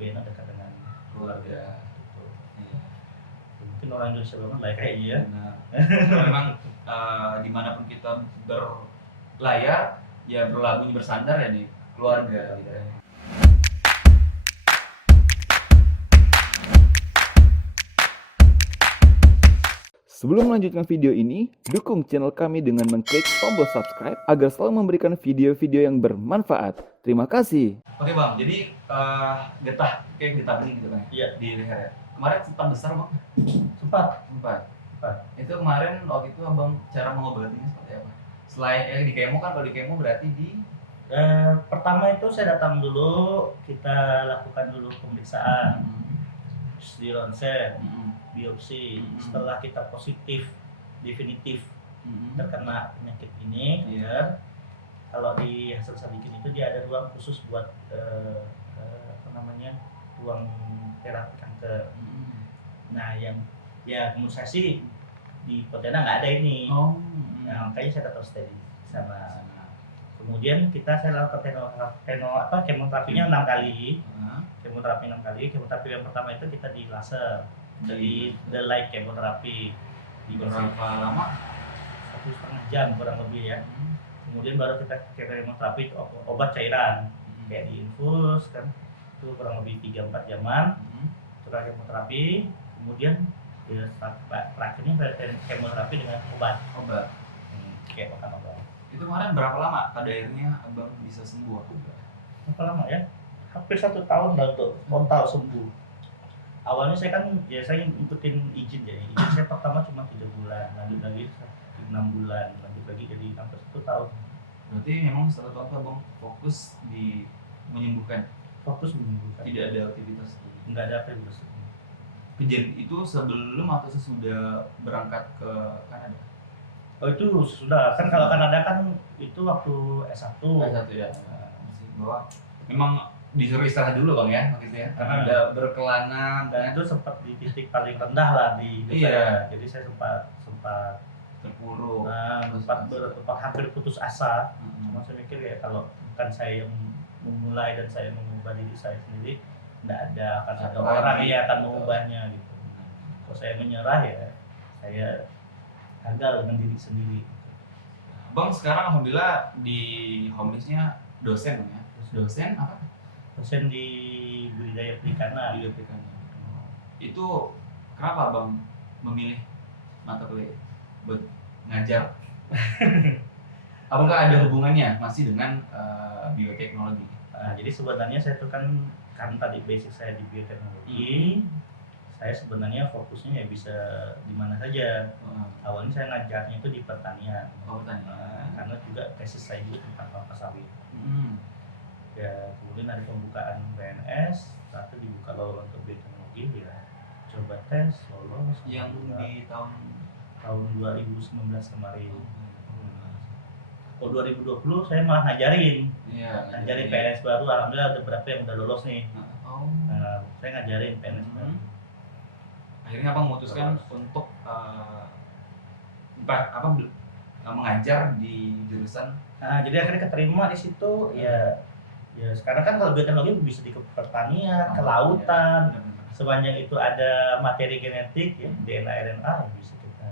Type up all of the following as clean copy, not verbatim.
lebih enak dekat dengan keluarga. gitu. Iya. Mungkin orang Indonesia banget lah kayaknya ya. Benar. Memang dimanapun kita berlayar, ya berlabuh bersandar ya di keluarga gitu ya. Sebelum melanjutkan video ini, dukung channel kami dengan mengklik tombol subscribe agar selalu memberikan video-video yang bermanfaat. Terima kasih. Oke bang, jadi getah kayak getah bening gitu bang? Iya. Di leher ya. Kemarin sempat besar bang? Sempat. Itu kemarin waktu itu abang cara mengobatinya seperti apa? Selain di kemo kan, kalau di kemo berarti di Pertama itu saya datang dulu, kita lakukan dulu pemeriksaan, di ronsen, biopsi. Setelah kita positif definitif terkena penyakit ini, Iya. kalau di hasil sadikin itu dia ada ruang khusus buat ruang terapi kanker. Nah yang ya menurut saya sih di Pontianak nggak ada ini. Nah, makanya saya tetap stay di sana. Kemudian saya lakukan kemoterapinya 6 kali. Kemoterapi 6 kali. Kemoterapi yang pertama itu kita di laser. Jadi the light kemoterapi. Berapa lama? 1,5 jam kurang lebih ya. Kemudian baru kita kemoterapi obat cairan. Kayak di infus kan. Itu kurang lebih 3-4 jaman. Setelah kemoterapi, kemudian ya, terakhirnya kemoterapi dengan obat. Kayak makan obat. Itu kemarin berapa lama pada akhirnya abang bisa sembuh? Berapa lama ya? Hampir 1 tahun lah untuk total sembuh. Awalnya saya ngikutin izin ya. Izin saya pertama cuma 3 bulan, lanjut lagi 6 bulan, lanjut lagi jadi hampir 1 tahun. Berarti memang 1 tahun abang fokus di menyembuhkan? Fokus menyembuhkan. Tidak ada aktivitas? Enggak ada aktivitas. Kejadian itu sebelum atau sesudah berangkat ke Kanada? Oh itu sudah, kan kalau Kanada kan itu waktu S1. S1 ya. Bahwa memang disuruh istirahat dulu bang ya waktu itu ya, karena udah berkelana dan itu sempat di titik paling rendah lah di hidup saya. Jadi saya sempat terpuruk, sempat hampir putus asa. Cuma saya mikir ya kalau bukan saya yang memulai dan saya mengubah diri saya sendiri, nggak akan ada orang yang akan mengubahnya gitu. Kalau saya menyerah ya saya gagal dengan diri sendiri. Bang sekarang alhamdulillah di home base-nya dosen ya? Dosen apa? Dosen di budidaya perikanan. Itu kenapa bang memilih mata kuliah buat ngajar? Apakah ada hubungannya masih dengan bioteknologi? Jadi sebenarnya saya itu kan tadi basic saya di bioteknologi. Saya sebenarnya fokusnya ya bisa di mana saja. Awalnya saya ngajarnya itu di pertanian. Karena juga tesis saya juga tentang kelapa sawit. Ya kemudian ada pembukaan PNS, satu dibuka lowongan untuk bioteknologi ya. Coba tes lolos. Yang di tahun 2019 kemarin. 2020 saya malah ngajarin. Ngajarin PNS baru, alhamdulillah ada beberapa yang udah lolos nih. Saya ngajarin PNS baru. Akhirnya abang memutuskan untuk mengajar di jurusan. Jadi akhirnya keterima di situ ya sekarang kan kalau bioteknologi bisa di pertanian, kelautan, sepanjang itu ada materi genetik ya, DNA RNA yang bisa kita.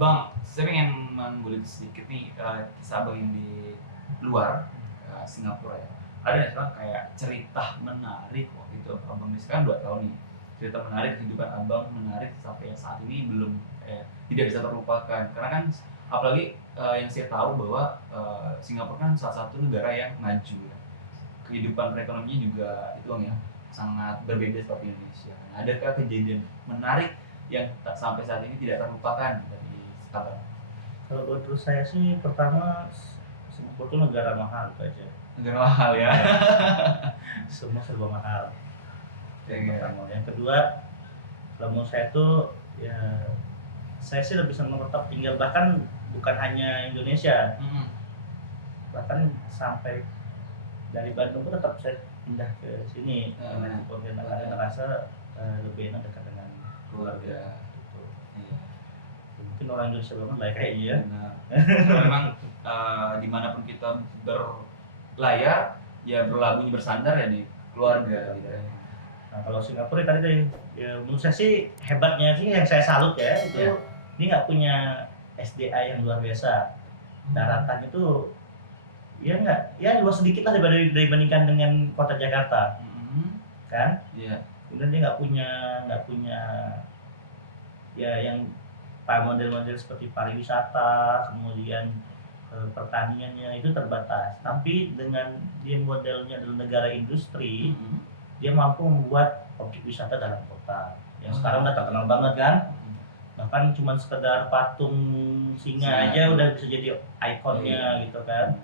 Bang, saya pengen mengulik sedikit nih kisah abang yang di luar Singapura ya. Ada nggak sih kayak cerita menarik waktu itu abang di sekarang 2 tahun nih, cerita menarik kehidupan abang menarik sampai saat ini belum tidak bisa terlupakan, karena kan apalagi yang saya tahu bahwa Singapura kan salah satu negara yang maju ya. Kehidupan perekonomiannya juga itu bang ya sangat berbeda seperti Indonesia. Nah, adakah kejadian menarik yang sampai saat ini tidak terlupakan dari Singapura? Kalau menurut saya sih pertama Singapura itu negara mahal itu aja. Negara mahal ya. Semua serba mahal. Pertama. Yang kedua, kalau menurut saya tuh ya saya sih lebih senang tetap tinggal, bahkan bukan hanya Indonesia, bahkan sampai dari Bandung pun tetap saya pindah ke sini karena di Pontianak karena rasa lebih enak dekat dengan keluarga. Gitu. Mungkin orang Indonesia banget lah kayaknya ya. Memang dimanapun kita berlayar, ya berlabuh bersandar ya di keluarga gitu ya. Nah kalau Singapura tadi ya, menurut saya sih hebatnya sih yang saya salut ya itu dia nggak punya SDA yang luar biasa. Daratan itu ya nggak ya luas sedikit lah dibandingkan dengan kota Jakarta, kan? Iya. Kemudian dia nggak punya ya yang model-model seperti pariwisata, kemudian pertaniannya itu terbatas. Tapi dengan dia modelnya adalah negara industri, dia mampu membuat objek wisata dalam kota yang sekarang udah terkenal banget kan. Bahkan cuma sekedar patung singa aja udah bisa jadi ikonnya gitu kan.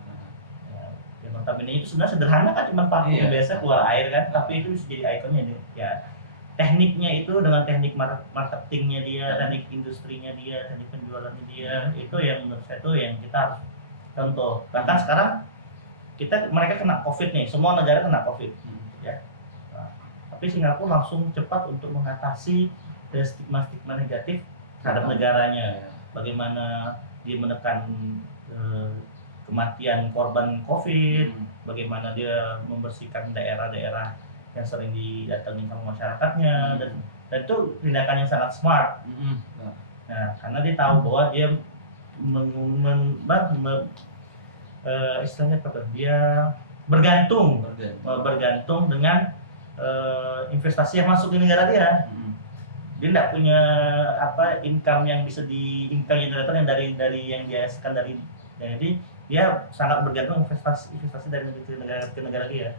Ya notabene itu sebenarnya sederhana kan, cuma patung biasa keluar air kan, tapi itu bisa jadi ikonnya ya. Tekniknya itu dengan teknik marketingnya dia, teknik industrinya dia, teknik penjualannya dia, itu yang menurut saya itu yang kita harus contoh. Bahkan sekarang mereka kena COVID nih, semua negara kena COVID ya. Nah, tapi Singapura langsung cepat untuk mengatasi stigma-stigma negatif terhadap negaranya. Bagaimana dia menekan kematian korban COVID, bagaimana dia membersihkan daerah-daerah yang sering didatangi sama masyarakatnya, dan itu tindakan yang sangat smart. Nah, karena dia tahu bahwa dia istilahnya apa? Dia bergantung dengan investasi yang masuk di negara dia. Dia tidak punya income yang bisa income generator yang dari yang dia hasilkan dari, jadi dia sangat bergantung investasi dari negara dia.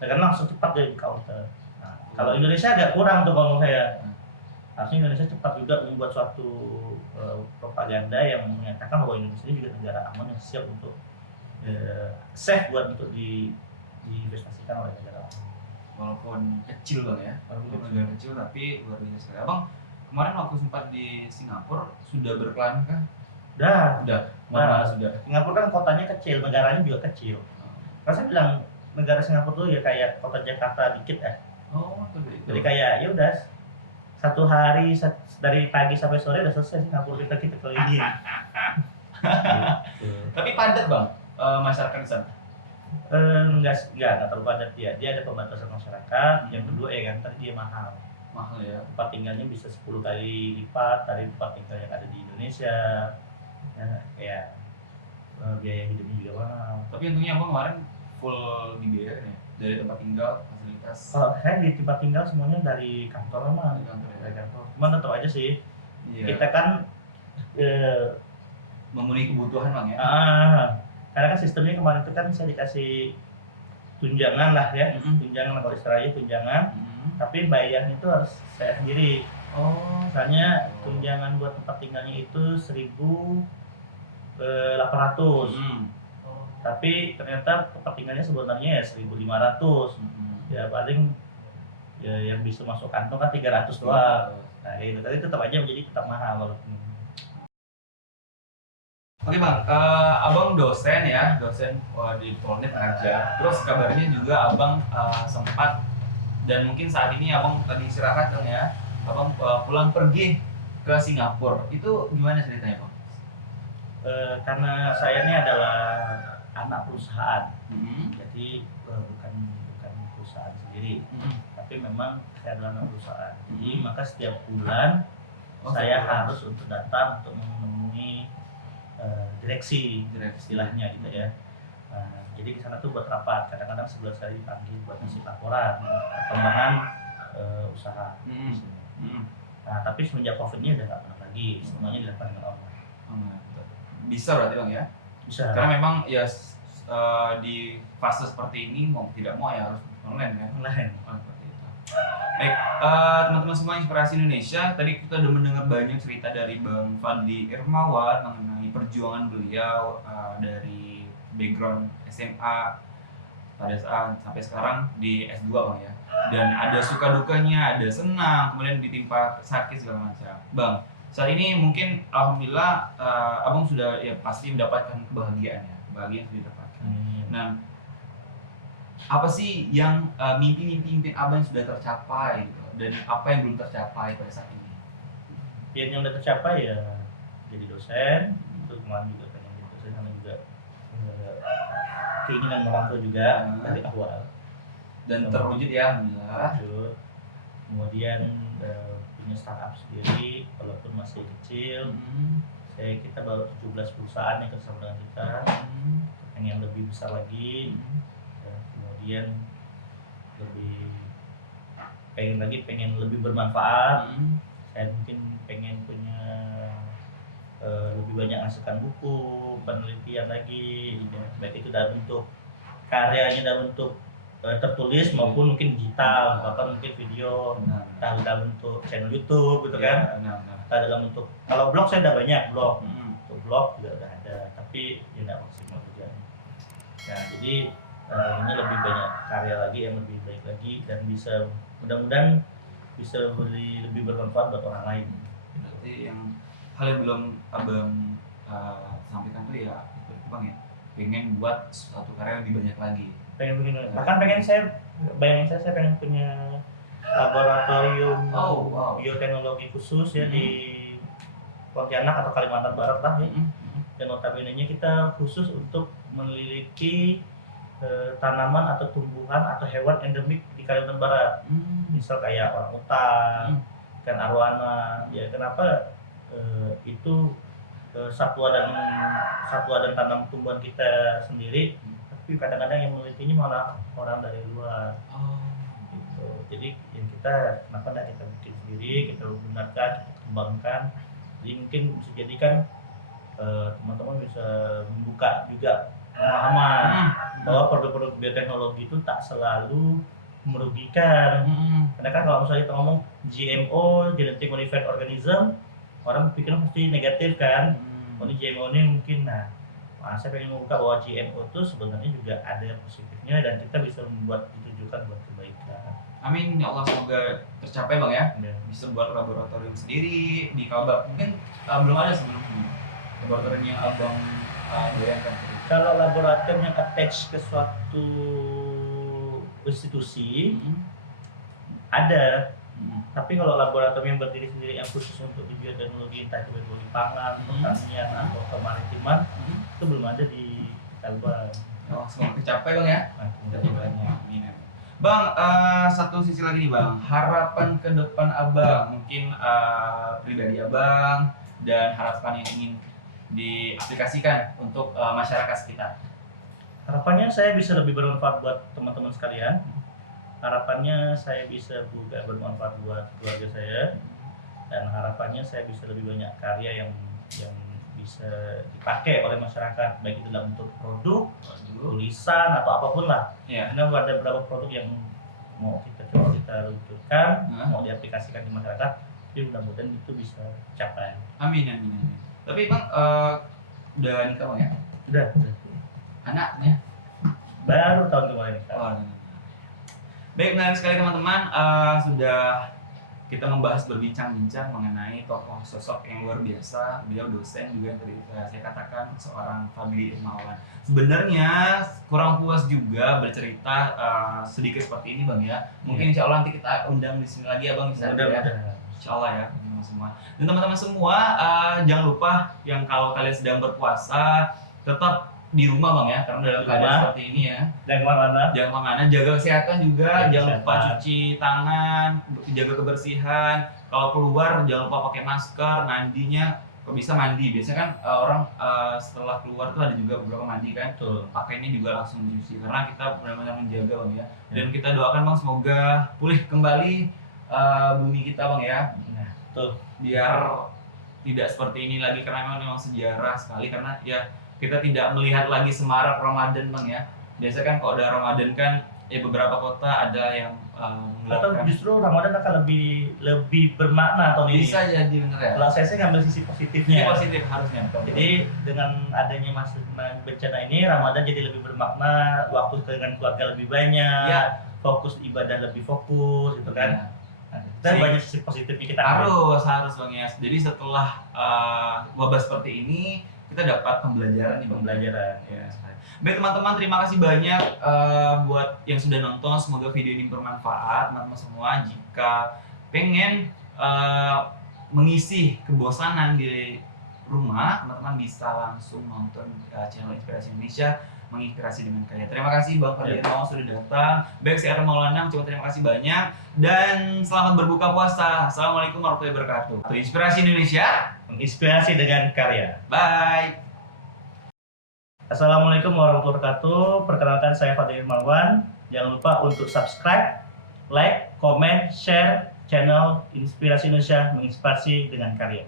Karena langsung cepat dari counter. Nah, kalau Indonesia agak kurang tuh kalau saya. Harusnya Indonesia cepat juga membuat suatu propaganda yang menyatakan bahwa Indonesia ini juga negara aman yang siap untuk safe buat untuk diinvestasikan oleh negara lain. Walaupun kecil Bang ya, walaupun negara kecil tapi luar biasa sekali. Abang kemarin waktu sempat di Singapura sudah berkelana kah? Sudah. Singapura kan kotanya kecil, negaranya juga kecil. Karena saya bilang negara Singapura tuh ya kayak kota Jakarta dikit ya. Jadi kayak ya udah satu hari dari pagi sampai sore udah selesai Singapura kita keliling. Tapi padat Bang masyarakat di sana. Enggak terlalu padat dia. Dia ada pembatasan masyarakat. Yang kedua ya kan tadi dia mahal ya. Tempat tinggalnya bisa 10 kali lipat dari tempat tinggal yang ada di Indonesia. Ya, kayak biaya hidupnya juga mahal. Tapi untungnya Abang kemarin full dibiayakan ya, dari tempat tinggal, fasilitas. Kalau saya di tempat tinggal semuanya dari kantor memang. Dari kantor. Cuman tetap aja sih. Kita kan memenuhi kebutuhan Bang ya. Karena kan sistemnya kemarin itu kan saya dikasih tunjangan lah ya, tunjangan kalau istilahnya tunjangan. Tapi bayarnya itu harus saya sendiri. Misalnya tunjangan buat tempat tinggalnya itu 1.800. Tapi ternyata tempat tinggalnya sebenarnya ya 1.500. Ya paling ya yang bisa masuk kantong kan 300 doang. Nah itu tadi tetap aja menjadi tetap mahal walaupun. Oke Bang, Abang dosen ya, di Polnet ngajar. Terus kabarnya juga Abang sempat dan mungkin saat ini Abang lagi istirahat kan ya, Abang pulang pergi ke Singapura. Itu gimana ceritanya Bang? Karena saya ini adalah anak perusahaan, jadi bukan perusahaan sendiri, tapi memang saya adalah anak perusahaan. Jadi maka setiap bulan saya harus untuk datang untuk menemui direksi istilahnya gitu ya. Jadi di sana tuh buat rapat, kadang-kadang sebulan sekali dipanggil buat ngisi laporan perkembangan usaha. Nah tapi semenjak COVID ini udah nggak pernah lagi, semuanya dilakukan dengan online. Bisa berarti Bang ya? Bisa. Karena memang ya di fase seperti ini mau tidak mau ya harus online kan? Online. Baik, teman-teman semua Inspirasi Indonesia, tadi kita udah mendengar banyak cerita dari Bang Fadli Irmawan mengenai perjuangan beliau dari background SMA pada saat sampai sekarang di S2 Bang ya. Dan ada suka dukanya, ada senang, kemudian ditimpa sakit segala macam. Bang, saat ini mungkin alhamdulillah Abang sudah ya pasti mendapatkan kebahagiaan yang sudah didapatkan. Nah, apa sih yang mimpi-mimpi Abang sudah tercapai gitu, dan apa yang belum tercapai pada saat ini? Yang udah tercapai ya jadi dosen, itu kemarin juga pengen jadi dosen, sama juga keinginan orang tua juga dari awal. Dan terwujud ya, alhamdulillah. Lanjut. Kemudian punya startup sendiri walaupun masih kecil. Kita baru 17 perusahaan yang kerjasama dengan kita. Pengen lebih besar lagi. Kemudian pengen lebih bermanfaat. Saya mungkin pengen punya lebih banyak menghasilkan buku, penelitian lagi, baik itu dalam bentuk karyanya dalam bentuk tertulis maupun mungkin digital, bahkan mungkin video, dalam bentuk channel YouTube gitu kan. Dalam bentuk, kalau blog saya udah banyak blog, untuk blog juga udah ada, tapi ya nggak maksimal juga. Nah jadi ini lebih banyak karya lagi yang lebih baik lagi dan bisa mudah-mudahan bisa lebih bermanfaat buat orang lain. Berarti yang hal yang belum abang sampaikan tuh ya itu bang ya, pengen buat suatu karya lebih banyak lagi. Bahkan saya pengen punya laboratorium bioteknologi khusus ya di Pontianak atau Kalimantan Barat lah ya. Dan notabene-nya kita khusus untuk meneliti tanaman atau tumbuhan atau hewan endemik di Kalimantan Barat. Misal kayak orang utan, ikan arwana. Ya kenapa itu satwa dan tanam tumbuhan kita sendiri, tapi kadang-kadang yang menelitinya malah orang dari luar. Gitu. Jadi yang kita kenapa tidak kita bikin sendiri, kita benarkan, kita kembangkan. Jadi mungkin bisa jadikan teman-teman bisa membuka juga pemahaman bahwa produk-produk bioteknologi itu tak selalu merugikan. Karena kan kalau misalnya kita ngomong GMO, genetic modified organism, orang pikir pasti negatif kan. Ini GMO ini mungkin, saya pengen membuka bahwa GMO itu sebenarnya juga ada positifnya dan kita bisa membuat ditujukan buat kebaikan. Amin ya Allah, semoga tercapai bang ya. Bisa buat laboratorium sendiri di Kalbar. Mungkin belum ada sebelumnya laboratorium yang abang bayangkan. Kalau laboratorium yang attach ke suatu institusi ada. Tapi kalau laboratorium yang berdiri sendiri yang khusus untuk di bioteknologi, entah itu biologi pangan, pertanian atau kemaritiman, itu belum ada di Kalbar. Semoga tercapai bang ya. Amin. Bang, satu sisi lagi nih bang, harapan ke depan abang, mungkin pribadi abang dan harapan yang ingin diaplikasikan untuk masyarakat sekitar. Harapannya saya bisa lebih bermanfaat buat teman-teman sekalian. Harapannya saya bisa juga bermanfaat buat keluarga saya, dan harapannya saya bisa lebih banyak karya yang bisa dipakai oleh masyarakat, baik itu dalam bentuk produk, tulisan atau apapun lah. Karena ada beberapa produk yang mau kita luncurkan, mau diaplikasikan di masyarakat, jadi mudah-mudahan itu bisa capai. Amin. Tapi bang udah nikah bang ya? Udah. Anaknya? Baru tahun kemarin nikah. Baik, menarik sekali teman-teman, sudah kita membahas berbincang-bincang mengenai tokoh sosok yang luar biasa. Beliau dosen juga yang tadi saya katakan, seorang Fadli Irmawan. Sebenarnya kurang puas juga bercerita sedikit seperti ini bang ya. Mungkin insya Allah nanti kita undang di sini lagi ya bang, bisa ya. Insya Allah ya teman-teman semua. Dan teman-teman semua jangan lupa yang kalau kalian sedang berpuasa tetap di rumah bang ya, karena dalam keadaan seperti ini ya. Jangan kemana-mana, jaga kesehatan juga, jangan lupa cuci tangan, jaga kebersihan. Kalau keluar jangan lupa pakai masker, mandinya bisa mandi. Biasanya kan orang setelah keluar tuh ada juga beberapa mandi kan, pakainya juga langsung dicuci karena kita benar-benar menjaga bang ya. Dan kita doakan bang semoga pulih kembali bumi kita bang ya. Biar tidak seperti ini lagi, karena memang sejarah sekali, karena ya kita tidak melihat lagi semarak Ramadan bang ya. Biasa kan kalau udah Ramadan kan ya beberapa kota ada yang atau justru Ramadan akan lebih bermakna tahun ini. Bisa jadi bener ya. Kalau saya sih ngambil sisi positifnya. Sisi positif harusnya. Jadi dengan adanya masa bencana ini, Ramadan jadi lebih bermakna, waktu dengan keluarga lebih banyak, fokus ibadah lebih fokus gitu kan. Dan banyak sisi positifnya kita harus bang ya. Jadi setelah wabah seperti ini kita dapat pembelajaran ya. Baik teman-teman, terima kasih banyak buat yang sudah nonton. Semoga video ini bermanfaat teman-teman semua. Jika pengen mengisi kebosanan di rumah, teman-teman bisa langsung nonton channel Inspirasi Indonesia menginspirasi dengan karya. Terima kasih Bang Fadil sudah datang. Baik si Aaron Maulana, coba terima kasih banyak dan selamat berbuka puasa. Assalamualaikum warahmatullahi wabarakatuh. Inspirasi Indonesia, menginspirasi dengan karya. bye. Assalamualaikum warahmatullahi wabarakatuh. Perkenalkan saya Fadil Marwan. Jangan lupa untuk subscribe, like, comment, share channel Inspirasi Indonesia menginspirasi dengan karya.